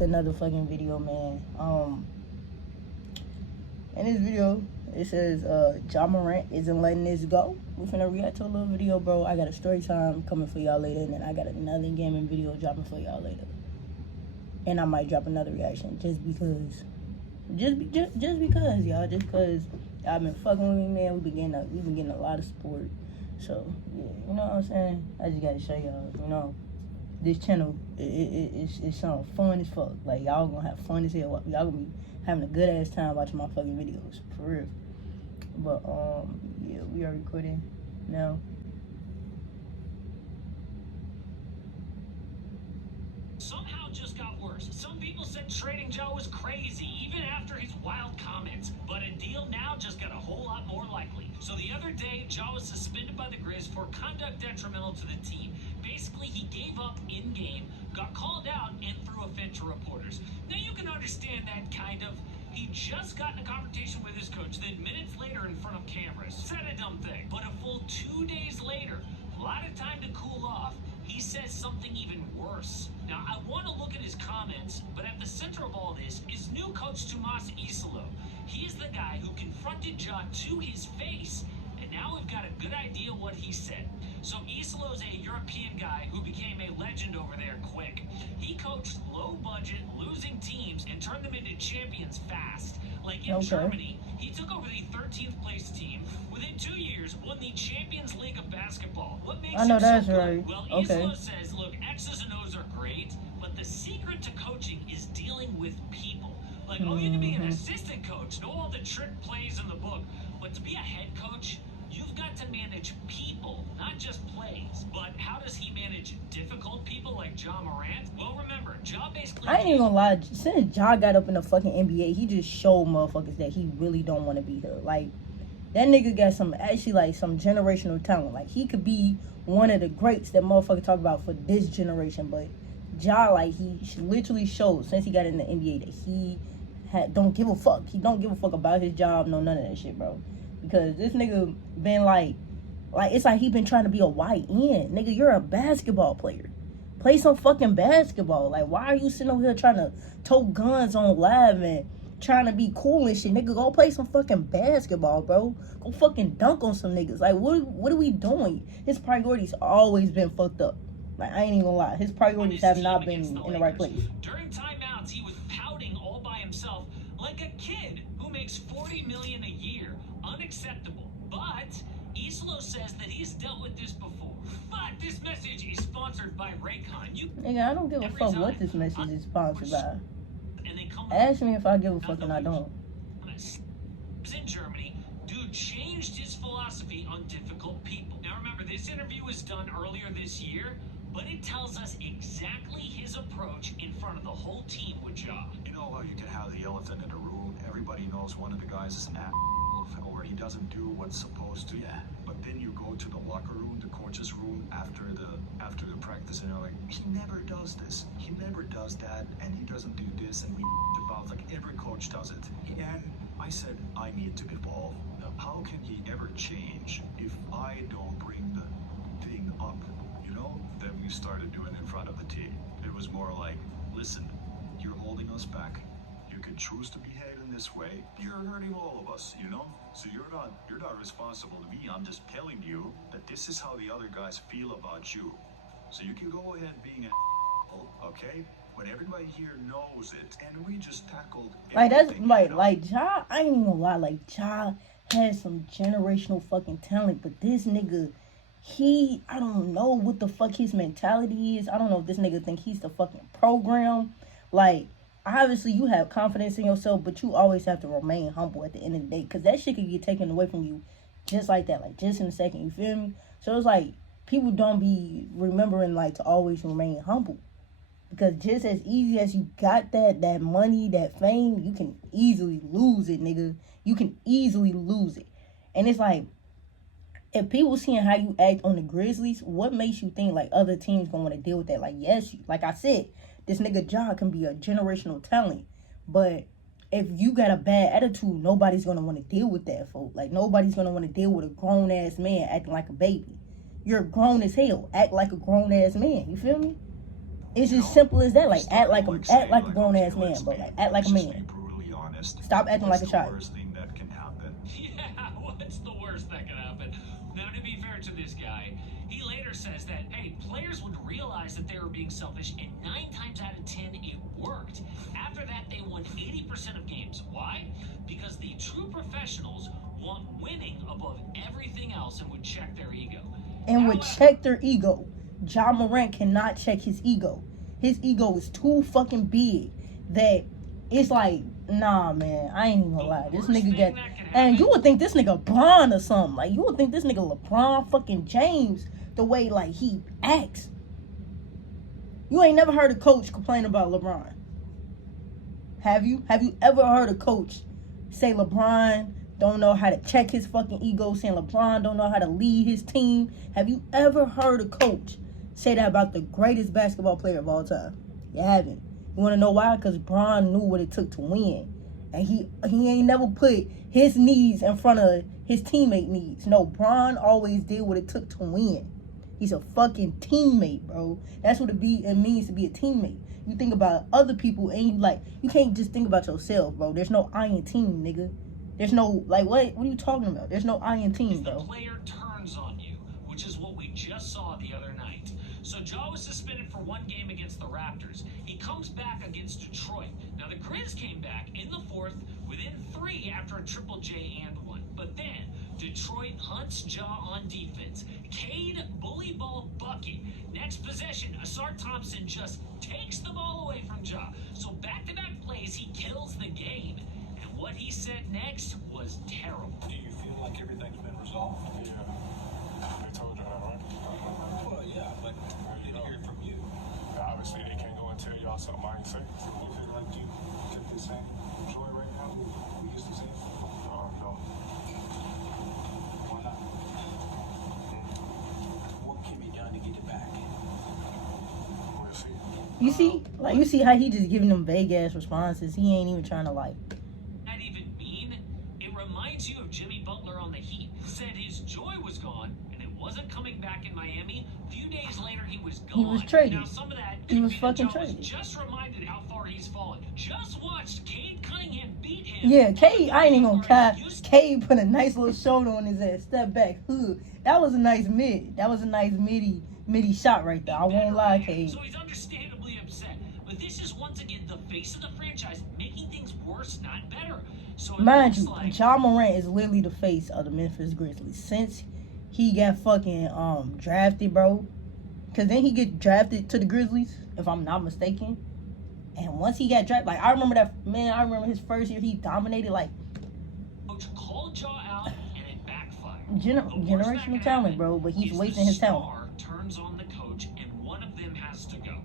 with another fucking video, man. In this video, it says, Morant isn't letting this go. We finna react to a little video, bro. I got a story time coming for y'all later, and then I got another gaming video dropping for y'all later. And I might drop another reaction just because. Just because, y'all. Just because y'all been fucking with me, man. We been getting a lot of support. So, yeah, you know what I'm saying? I just gotta show y'all, you know, this channel, it's something fun as fuck. Like, y'all gonna have fun as hell. Y'all gonna be having a good ass time watching my fucking videos, for real. But, yeah, we are recording now. Somehow just got worse. Some people said trading Joe was crazy, even after his wild comments. But a deal now just got a whole lot more likely. So the other day, Joe was suspended by the Grizz for conduct detrimental to the team. Basically, he gave up in-game, got called out, and threw a fit to reporters. Now, you can understand that kind of. He just got in a confrontation with his coach, then minutes later in front of cameras, said a dumb thing. But a full 2 days later, a lot of time to cool off, he says something even worse. Now, I want to look at his comments, but at the center of all this is new coach Tomas Isolo. He is the guy who confronted John to his face, and now we've got a good idea what he said. So Isolo is a European guy who became a legend over there quick. He coached low-budget, losing teams and turned them into champions fast. Like in Germany, he took over the 13th place team. Within 2 years, won the Champions League of basketball. What makes him so good? Well, Isolo says, look, X's and O's are great, but the secret to coaching is dealing with people. Like, oh, you can be an assistant coach, know all the trick plays in the book, but to be a head coach, you've got to manage people, not just plays. But how does he manage difficult people like Ja Morant? Well, remember, Ja basically... I ain't even gonna lie. Since Ja got up in the fucking NBA, he just showed motherfuckers that he really don't want to be here. Like, that nigga got some generational talent. Like, he could be one of the greats that motherfuckers talk about for this generation. But Ja, like, he literally showed since he got in the NBA that he don't give a fuck. He don't give a fuck about his job, no none of that shit, bro. Because this nigga been like it's like he been trying to be a white end. Nigga, you're a basketball player. Play some fucking basketball. Like, why are you sitting over here trying to tote guns on live and trying to be cool and shit? Nigga, go play some fucking basketball, bro. Go fucking dunk on some niggas. Like, what are we doing? His priorities always been fucked up. Like, I ain't even gonna lie. His priorities have not been in the right place. During timeouts, he was pouting all by himself like a kid who makes $40 million a year. Unacceptable. But Isolo says that he's dealt with this before. But this message is sponsored by Raycon. Nigga, I don't give a fuck what this message is sponsored by. Ask me if I give a fuck and I don't. In Germany, dude changed his philosophy on difficult people. Now remember, this interview was done earlier this year, but it tells us exactly his approach in front of the whole team with Ja. You know how you can have the elephant in the room? Everybody knows one of the guys is an or he doesn't do what's supposed to. Yeah. But then you go to the locker room, the coach's room after the practice, and you're like, he never does this, he never does that, and he doesn't do this, and we about like every coach does it. And I said, I need to evolve. How can he ever change if I don't bring the thing up? You know? Then we started doing it in front of the team. It was more like, listen, you're holding us back. You can choose to behave in this way. You're hurting all of us, you know? So you're not responsible to me. I'm just telling you that this is how the other guys feel about you. So you can go ahead being an okay? But everybody here knows it, and we just tackled like that's like Ja. I ain't even gonna lie. Like, Ja has some generational fucking talent, but this nigga, I don't know what the fuck his mentality is. I don't know if this nigga think he's the fucking program. Like, obviously you have confidence in yourself, but you always have to remain humble at the end of the day, because that shit could get taken away from you just like that, like just in a second. You feel me? So it's like people don't be remembering like to always remain humble, because just as easy as you got that money, that fame, you can easily lose it, nigga. You can easily lose it. And it's like, if people seeing how you act on the Grizzlies, what makes you think like other teams gonna want to deal with that? Like, yes, like I said, this nigga Ja can be a generational talent, but if you got a bad attitude, nobody's gonna want to deal with that, folks. Like, nobody's gonna want to deal with a grown ass man acting like a baby. You're grown as hell. Act like a grown ass man. You feel me? It's You as know? simple as that. Like It's act not like saying, a grown okay, ass man, let's bro. be- Like act like a let's just man. be brutally honest. Stop acting What's like a the child. worst thing that can happen? Yeah, what's the worst that could happen? Now, to be fair to this guy, he later says that, hey, players would realize that they were being selfish, and 9 times out of 10, it worked. After that, they won 80% of games. Why? Because the true professionals want winning above everything else and would check their ego. And would However, check their ego. Ja Morant cannot check his ego. His ego is too fucking big that it's like, nah, man, I ain't even gonna lie. This nigga got, and you would think this nigga LeBron or something. Like, you would think this nigga LeBron fucking James the way, like, he acts. You ain't never heard a coach complain about LeBron. Have you? Have you ever heard a coach say LeBron don't know how to check his fucking ego, saying LeBron don't know how to lead his team? Have you ever heard a coach say that about the greatest basketball player of all time? You haven't. You want to know why? Because Bron knew what it took to win. And he ain't never put his needs in front of his teammate needs. No, Bron always did what it took to win. He's a fucking teammate, bro. That's what it means to be a teammate. You think about other people and you can't just think about yourself, bro. There's no I in team, nigga. There's no, like, what are you talking about? There's no I in team, bro. The player turns on you, which is what we just saw the other night. So Ja was suspended for 1 game against the Raptors. He comes back against Detroit. Now the Grizz came back in the 4th within 3 after a Triple J and 1. But then Detroit hunts Ja on defense. Cade bully ball bucket. Next possession, Asar Thompson just takes the ball away from Ja. So back-to-back plays, he kills the game. And what he said next was terrible. Do you feel like everything's been resolved? Yeah. They told you that, right? Well, yeah, but I didn't hear it from you. Obviously, they can't go and tell y'all something I ain't say. You feel like you get the same joy right now we used to see? No. Why not? What can be done to get it back? We'll see. You see how he just giving them vague ass responses. He ain't even trying to That even mean? It reminds you of Jimmy Butler on the Heat. Said his joy was gone and it wasn't coming back in Miami. A few days later, he was gone. He was traded. Now, some of that He was could be that fucking Ja was traded. just reminded how far he's fallen. Just watched Cade Cunningham beat him. Yeah, Cade, I ain't even gonna cap. Cade put a nice little shoulder on his ass. Step back. Hood. That was a nice mid. That was a nice midi shot right there. I won't lie, Cade. So he's understandably upset. But this is once again the face of the franchise, making things worse, not better. So it Mind looks you, like Ja Morant is literally the face of the Memphis Grizzlies since he got fucking drafted, bro. Cause then he get drafted to the Grizzlies, if I'm not mistaken. And once he got drafted, like I remember his first year he dominated like coach called Ja out and it backfired. generational talent, bro. But he's wasting his talent. Star turns on the coach and one of them has to go.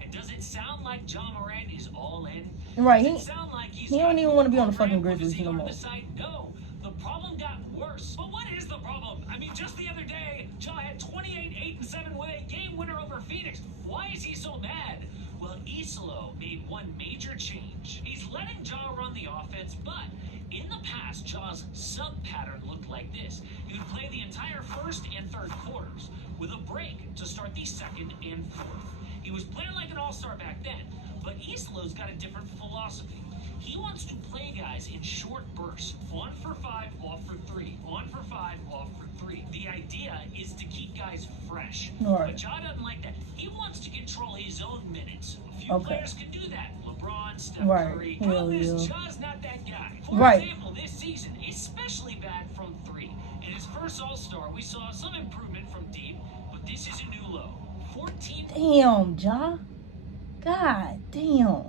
And does it sound like Ja Morant is all in? Right, Does it sound like he's he don't got even want to be on the program, fucking or does Grizzlies he no on more. the side? No. The problem got worse. But what is the problem? I mean, just the other day, Ja had 28 8-7 game winner over Phoenix. Why is he so mad? Well, Isolo made one major change. He's letting Ja run the offense, but in the past, Ja's sub pattern looked like this. He would play the entire first and third quarters with a break to start the second and fourth. He was playing like an all-star back then, but Isolo's got a different philosophy. He wants to play guys in short bursts. On for 5, off for 3. On for 5, off for 3. The idea is to keep guys fresh. Right. But Ja doesn't like that. He wants to control his own minutes. A few players can do that. LeBron, Steph Curry. Problem is, Ja's not that guy. For example, this season, especially bad from 3. In his first All-Star, we saw some improvement from deep, but this is a new low. 14. Damn, Ja. God damn.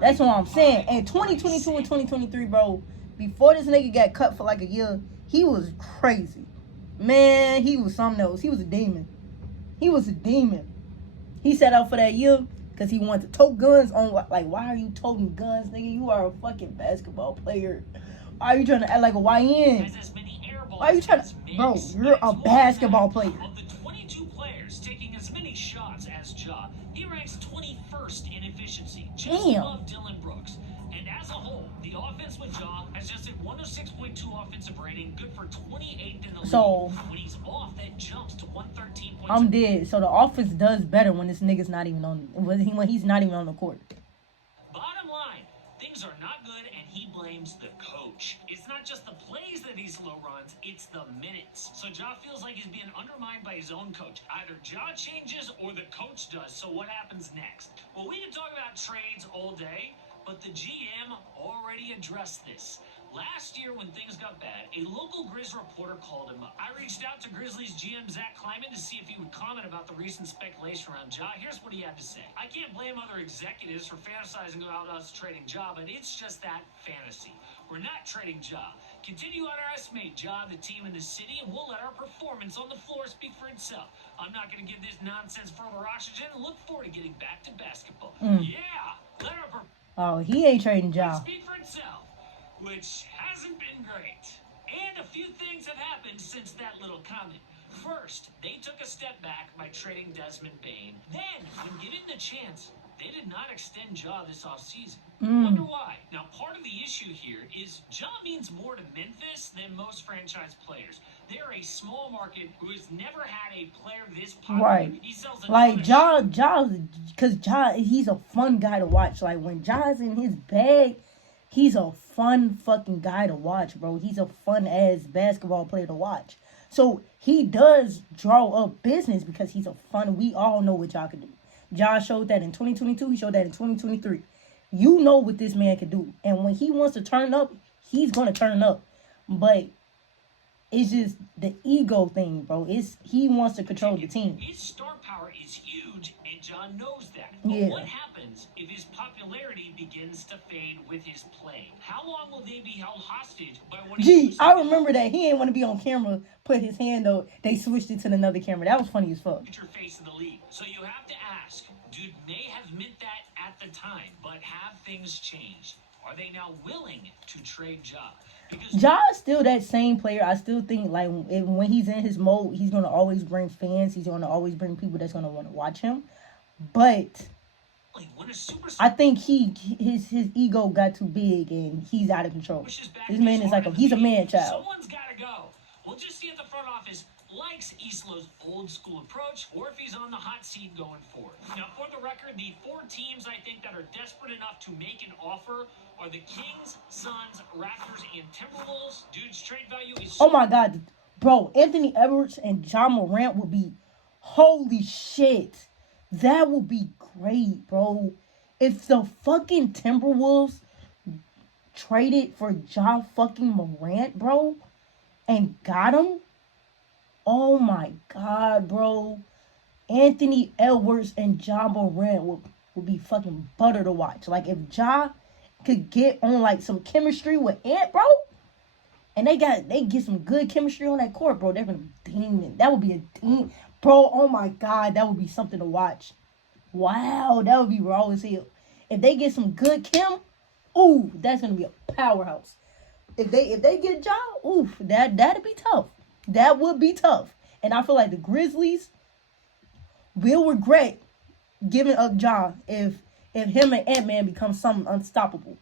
That's what I'm saying. In 2022 and 2023, bro, before this nigga got cut for like a year, he was crazy. Man, he was something else. He was a demon. He was a demon. He set out for that year because he wanted to tote guns on. Like, why are you toting guns, nigga? You are a fucking basketball player. Why are you trying to act like a YN? Why are you trying to... Bro, you're a basketball player. Of the 22 players taking as many any shots as Ja. He ranks 21st in efficiency, just Damn. above Dylan Brooks. And as a whole, the offense with Ja has just a 106.2 offensive rating, good for 28th in the So- league. When he's off, that jumps to 113.6. I'm dead. So the offense does better when this nigga's not even on, when he's not even on the court. Bottom line, things are not good, and he blames the coach. It's not just the plays that he slow runs, it's the minutes. So Ja feels like he's being undermined by his own coach. Either Ja changes or the coach does. So what happens next? Well, we can talk about trades all day, but the GM already addressed this. Last year, when things got bad, a local Grizz reporter called him up. I reached out to Grizzlies GM Zach Kleiman to see if he would comment about the recent speculation around Ja. Here's what he had to say. I can't blame other executives for fantasizing about us trading Ja, but it's just that fantasy. We're not trading Ja. Continue to underestimate Ja, the team, and the city, and we'll let our performance on the floor speak for itself. I'm not going to give this nonsense further oxygen and look forward to getting back to basketball. Yeah, let our Oh, he ain't trading Ja. speak for itself, which hasn't been great. And a few things have happened since that little comment. First, they took a step back by trading Desmond Bane. Then, when given the chance, they did not extend Ja this offseason. Wonder why? Now, part of the issue here is Ja means more to Memphis than most franchise players. They're a small market who has never had a player this popular. Right. He sells a Like ton of Ja, cause Ja, he's a fun guy to watch. Like when Ja's in his bag, he's a fun fucking guy to watch, bro. He's a fun ass basketball player to watch. So he does draw up business because he's a fun. We all know what Ja can do. Ja showed that in 2022. He showed that in 2023. You know what this man can do, and when he wants to turn up, he's gonna turn up. But it's just the ego thing, bro. He wants to control the team. His star power is huge, and John knows that. But Yeah. what happens if his popularity begins to fade with his play? How long will they be held hostage by what he Gee, used to I be? remember that he didn't want to be on camera. Put his hand up. They switched it to another camera. That was funny as fuck. Future face of the league. So you have to ask, dude may have meant that at the time, but have things changed? Are they now willing to trade Ja? Because Ja's still that same player. I still think like when he's in his mode, he's gonna always bring fans. He's gonna always bring people that's gonna want to watch him. But when a superstar I think his ego got too big and he's out of control. pushes back This man his is heart like in he's the a paint, man child. Someone's got to go. We'll just see if the front office likes Islo's old school approach or if he's on the hot seat going forward. Now, for the record, the four teams I think that are desperate enough to make an offer are the Kings, Suns, Raptors, and Timberwolves. Dude's trade value is Oh my God, bro! Anthony Edwards and John Morant would be, holy shit, that would be great, bro. If the fucking Timberwolves traded for John fucking Morant, bro, and got him, oh my God, bro. Anthony Edwards and John Morant would be fucking butter to watch. Like if Ja could get on like some chemistry with Ant, bro, and they get some good chemistry on that court, bro, they're gonna be demon. That would be a demon, bro. Oh my God, that would be something to watch. Wow, that would be raw as hell. If they get some good chem, ooh, that's gonna be a powerhouse. If they get Ja, ooh, that'd be tough. That would be tough. And I feel like the Grizzlies will regret giving up Ja if him and Ant-Man become something unstoppable.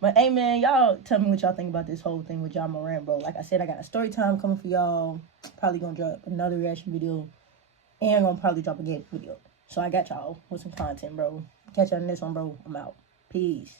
But hey man, y'all tell me what y'all think about this whole thing with Ja Morant, bro. Like I said, I got a story time coming for y'all. Probably gonna drop another reaction video. And gonna probably drop a game video. So I got y'all with some content, bro. Catch y'all in this one, bro. I'm out. Peace.